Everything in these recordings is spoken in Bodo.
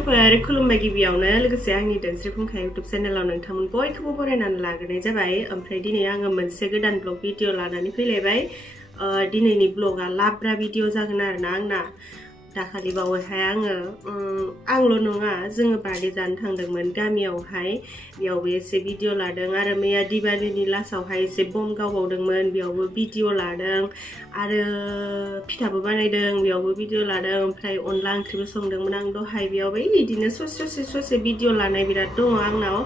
लोगोफोर खुलुमबाय गिबियावनो लोगोसे आंनि दोनस्रि फुंखा इउटुब चेनेलाव नोंथांमोन बयखौबो बरायनानै लाग्रोनाय जाबाय। ओमफ्राय दिनै आङो मोनसे गोदान ब्लग भिडिअ लानानै फैलायबाय। दिनैनि ब्लगा लाब्रा भिडिअ जागोन आरोना आंना। दाखालि बावैहाय आंल' नङा जोङो बार्थडे जानो थांदोंमोन गामियावहाय, बेयावबो एसे भिडिअ लादों आरो मैया दिवालीनि लास्टावहाय एसे बम गावबावदोंमोन, बेयावबो भिडिअ लादों आरो फिथाबो बानायदों बेयावबो भिडिअ लादों। ओमफ्राय अनला ओंख्रिबो संदोंमोन आं दहाय, बेयावबो बिदिनो ससे भिडिअ लानाय बिराद दङ आंनाव।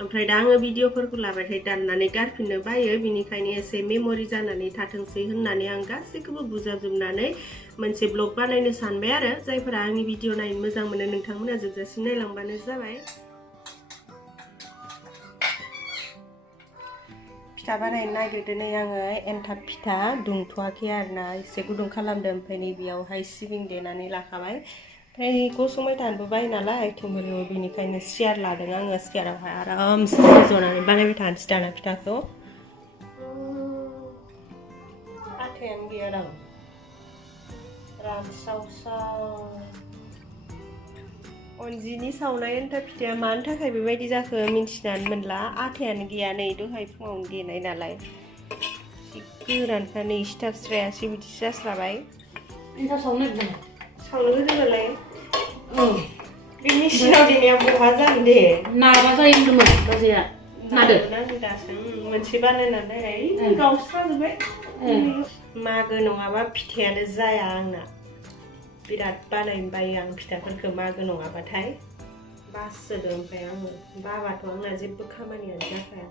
ओमफ्राय दा आङो भिडिअफोरखौ लाबाथाय दाननानै गारफिननो बायो, बिनिखायनो एसे मेम'रि जानानै थाथोंसै होननानै आं गासैखौबो बुजाबजोबनानै मोनसे ब्लग बानायनो सानबाय आरो। जायफोरा आंनि भिडिअ नायनो मोजां मोनो नोंथांमोना जोबजासिम नायलांबानो जाबाय। फिथा बानायनो नागिरदों नै आङो एन्थाब फिथा, दुंथ'वाखै आरोना एसे गुदुं खालामदों। ओमफ्राय नै बेयावहाय सिबिं देनानै लाखाबाय। ओमफ्राय गसंबाय थानोबो बायो नालाय थेवबो बेनिखायनो सियार लादों आङो, सियारावहाय आरामसे जनानै बानायबाय थानोसै दाना फिथाखौ। आथायानो गैया राव रानसावसाव। अनजिनि सावनाय एन्थाब फिथाया मानि थाखाय बेबायदि जाखो मिन्थिनानै मोनला, आथायानो गैया। नै दहाय फुङावनो देनाय नालाय गोरानखा, नै सिथाबस्रायासै बिदिसो जास्राबाय। सावनो गोदोबालाय बे मेचिनाव देनाया बहा जागोन दे, नाबा जायो होनदोंमोन बाजैया। नादो नांगौ दासो मोनसे बानायनानै गावस्राजोब्बाय। मागो नङाबा फिथायानो जाया आंना, बिराद बानायनो बायो आं फिथाफोरखौ मागो नङाबाथाय बासोदो। ओमफ्राय आङो बाबाथ' आंना जेबो खामानियानो जाखाया,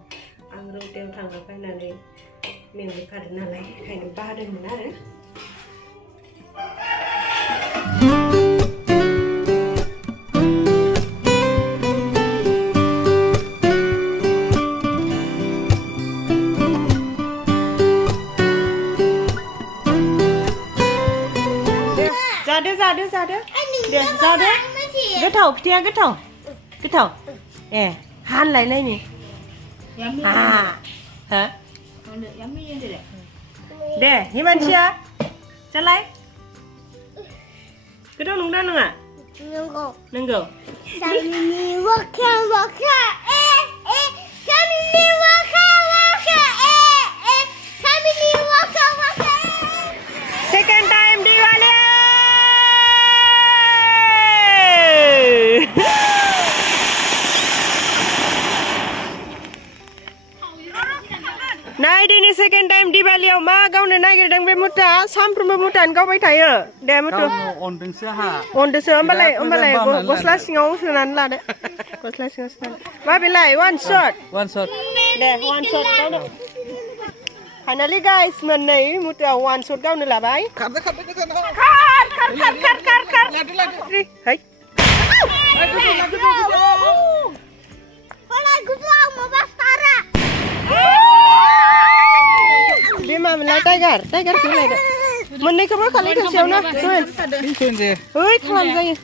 आं रौतायाव थांना फैनानै मेंबोखादों नालाय ओंखायनो बादोंमोन आरो। जादो दे जादो, गोथाव फिथाया गोथाव ए हानलाय नायनि दे हिमानसिया जालाय। गोथाव नंगौना नङा? नंगौ। सेकेंड टाइम दिवाली नाय दिनै सेकेंड टाइम दिवालीयाव मा गावनो नागिरदों बे मुथा, सानफ्रोमबो मुथानो गावबाय थायो। दे मुथु अनदोंसो होमबालाय गस्ला सिङाव सोनानै लादो, गस्ला सिङाव सोनानै मा बेलाय वान शट दे वान शट गावदो। फाइनालि गाइस मोननै मुथायाव वान शट गावनो लाबाय। खार बे मामोनलाय टाइगार लायदो मोननैखौबो खालि खेबसेयावनो ओइ खालामजायो।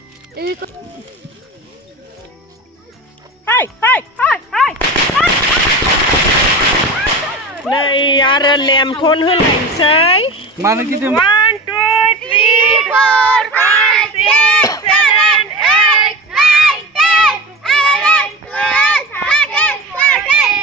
नै आरो लेमथन होलायनोसै। 1 2 3 4 5 6 7 8 9 10 11 12 13 14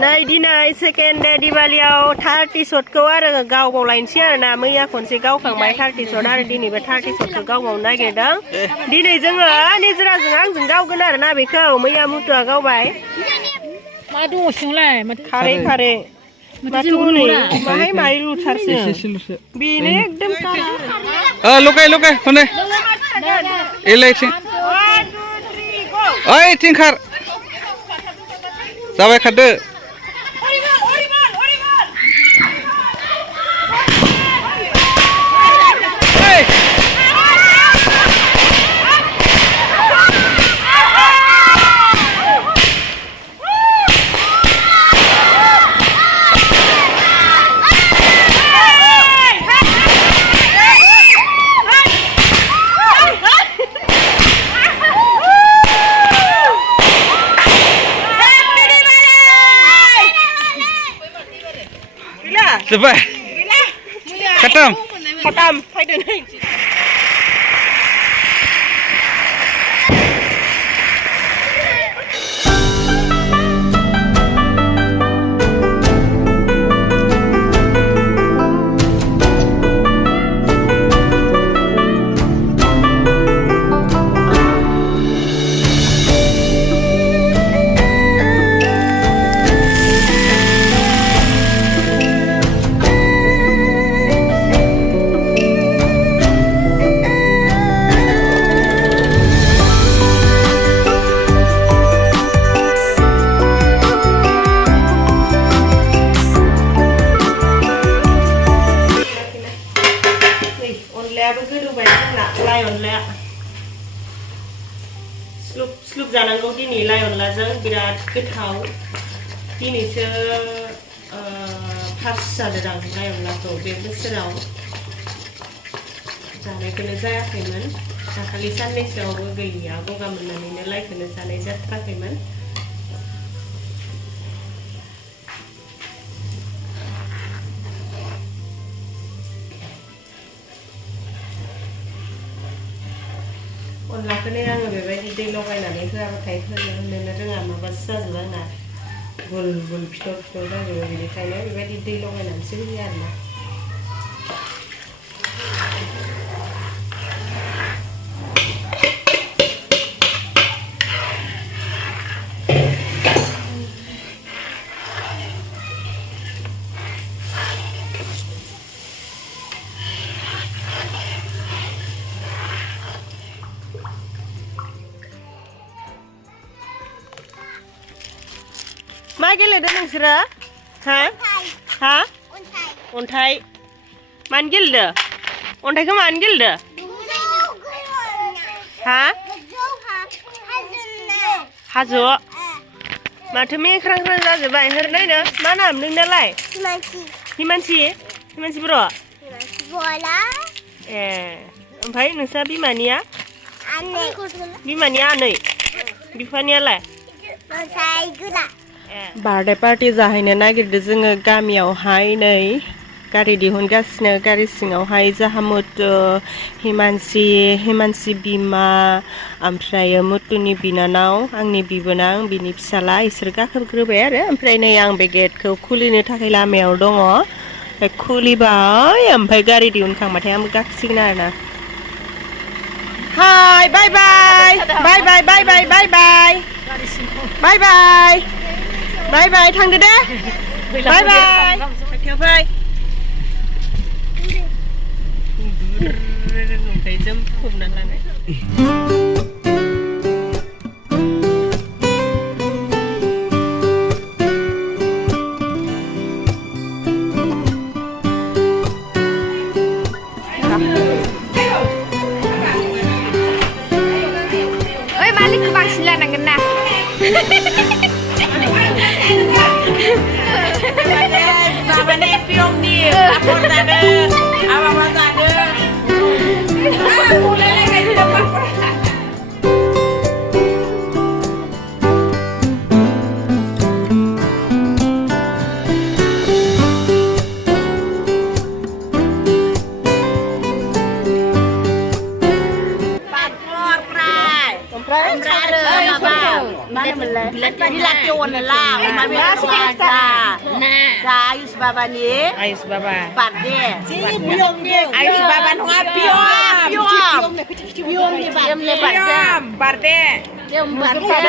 नै दिनै सेकेन्ड दे दिवालीयाव 30 शटखौ आरो गावबावलायनोसै आरोना। मैया खनसे गावखांबाय 30 शट आरो दिनैबो 30 शटखौ गावबावनो नागिरदों। दिनै जोङो निजोराजों आंजों गावगोन आरोना बेखौ। मैया मुथुआ गावबाय। मा दङ सिङावलाय खारे माथो हनै माहाय लुथारसो बेनो एकदम लगाय हनै इलेक्सन ओइ थिंखार जाबाय खारदो। Cepat. Khatam. Khatam, phải đến hình. Onlaयाबो गोदौबाय जोंना लाइ अनलाया स्लुप जानांगौ दिनै लाइ अनलाजों बिराद गोथाव दिनैसो फार्स्ट जादों आं लाइ अनलाखौ बे बोसोराव जानायखौनो जायाखैमोन दाखालि साननैसोआवबो गैया गगा मोननानैनो लाइखौनो जानाय जाथाराखैमोन अनलाखौनो आङो बेबायदि दै लगायनानै होआबाथाय होनोनो रोङा माबासो जाजोबो आंना गुल गुल फिथर फिथर जाजोबो बेनिखायनो बेबायदि दै लगायनानैसो होयो आरोना मा गेलेदों नोंसोरो हा हा अन्थाइ मानो गेलेदो अन्थाइखौ मानो गेलेदो हा हाजो माथो मेख्रां जाजोब्बाय हरनायनो मा नाम नोंनालाय हिमानसि बर' ए ओमफ्राय नोंसा बिमानिया आनै बिफानियालाय बार्थडे पार्टी जाहैनो नागिरदों जोङो गामियावहाय नै गारि दिहुनगासिनो गारि सिङावहाय जाहा मुतु हिमानसि बिमा ओमफ्राय मुतुनि बिनानाव आंनि बिबोनां बिनि फिसाला इसोर गाखोग्रोबाय आरो ओमफ्राय नै आं बे गेटखौ खुलिनो थाखाय लामायाव दङ खुलिबाय ओमफ्राय गारि दिहुनखांबाथाय आंबो गाखोसिगोन आरोना हाय बाय बाय बाय बाय बाय बाय बाय बाय बाय बाय बाय बाय थांदो दे बाय बाय खाथियाव फै ओमफ्राय जों फबना लानाय ओइ मालिकखौ बांसिन लानांगोन ना Babane piong ni, apa ada? Apa ada? Mulai lagi dapat. Dilakon lah, mami aja. Ayus baba ni. Ayus baba. Parde. Piom dia. Ayus baba nu piom. Piom ni parde. Parde. Piom parde.